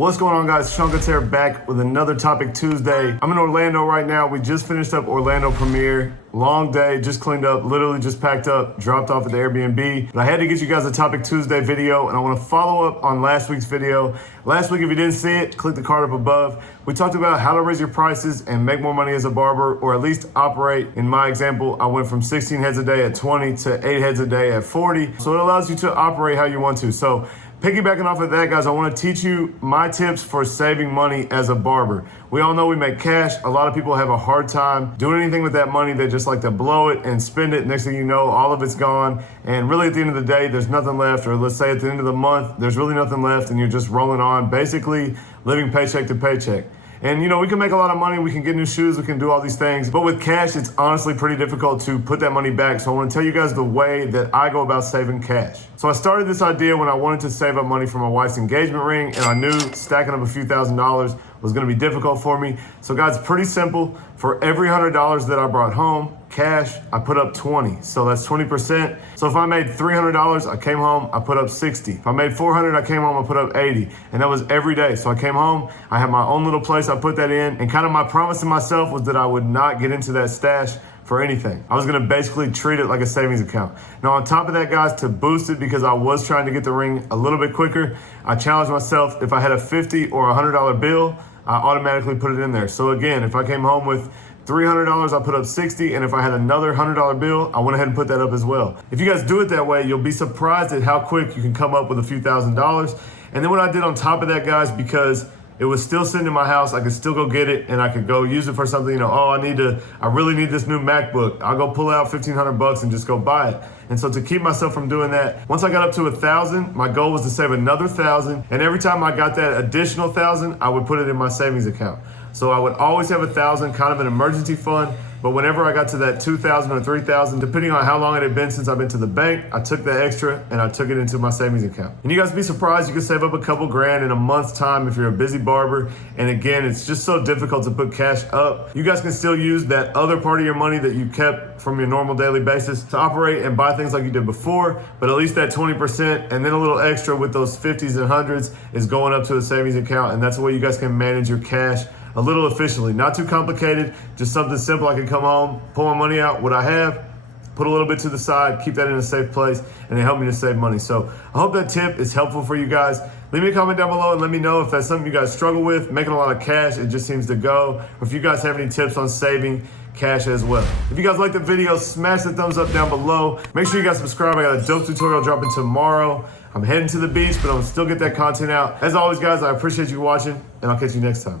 What's going on, guys? Seancutshair back with another Topic Tuesday. I'm in Orlando right now. We just finished up Orlando premiere. Long day, just cleaned up, literally just packed up, dropped off at the Airbnb. But I had to get you guys a Topic Tuesday video, and I want to follow up on last week's video. Last week, if you didn't see it, click the card up above. We talked about how to raise your prices and make more money as a barber, or at least operate. In my example, I went from 16 heads a day at 20 to 8 heads a day at 40. So it allows you to operate how you want to. So piggybacking off of that, guys, I want to teach you my tips for saving money as a barber. We all know we make cash. A lot of people have a hard time doing anything with that money. They just like to blow it and spend it. Next thing you know, all of it's gone. And really at the end of the day, there's nothing left. Or let's say at the end of the month, there's really nothing left and you're just rolling on, basically living paycheck to paycheck. And you know, we can make a lot of money, we can get new shoes, we can do all these things, but with cash, it's honestly pretty difficult to put that money back. So I want to tell you guys the way that I go about saving cash. So I started this idea when I wanted to save up money for my wife's engagement ring, and I knew stacking up a few $1,000s was going to be difficult for me. So guys, pretty simple. For every $100 that I brought home, cash, I put up 20. So that's 20%. So if I made $300, I came home, I put up 60. If I made $400, I came home, I put up 80. And that was every day. So I came home, I had my own little place, I put that in. And kind of my promise to myself was that I would not get into that stash for anything. I was gonna basically treat it like a savings account. Now on top of that, guys, to boost it, because I was trying to get the ring a little bit quicker, I challenged myself, if I had a $50 or $100 bill, I automatically put it in there. So again, if I came home with $300, I put up 60, and if I had another $100 bill, I went ahead and put that up as well. If you guys do it that way, you'll be surprised at how quick you can come up with a few $1,000s. And then what I did on top of that, guys, because it was still sitting in my house, I could still go get it and I could go use it for something, you know, oh, I really need this new MacBook. I'll go pull out $1,500 and just go buy it. And so to keep myself from doing that, once I got up to 1,000, my goal was to save another 1,000. And every time I got that additional 1,000, I would put it in my savings account. So I would always have 1,000, kind of an emergency fund. But whenever I got to that 2,000 or 3,000, depending on how long it had been since I've been to the bank, I took that extra and I took it into my savings account. And you guys be surprised, you can save up a couple grand in a month's time if you're a busy barber. And again, it's just so difficult to put cash up. You guys can still use that other part of your money that you kept from your normal daily basis to operate and buy things like you did before, but at least that 20% and then a little extra with those 50s and 100s is going up to a savings account. And that's the way you guys can manage your cash a little efficiently. Not too complicated, just something simple. I can come home, pull my money out, what I have, put a little bit to the side, keep that in a safe place, and it helped me to save money. So I hope that tip is helpful for you guys. Leave me a comment down below and let me know if that's something you guys struggle with, making a lot of cash, it just seems to go, or if you guys have any tips on saving cash as well. If you guys like the video, smash the thumbs up down below. Make sure you guys subscribe. I got a dope tutorial dropping tomorrow. I'm heading to the beach, but I'm still get that content out. As always, guys, I appreciate you watching, and I'll catch you next time.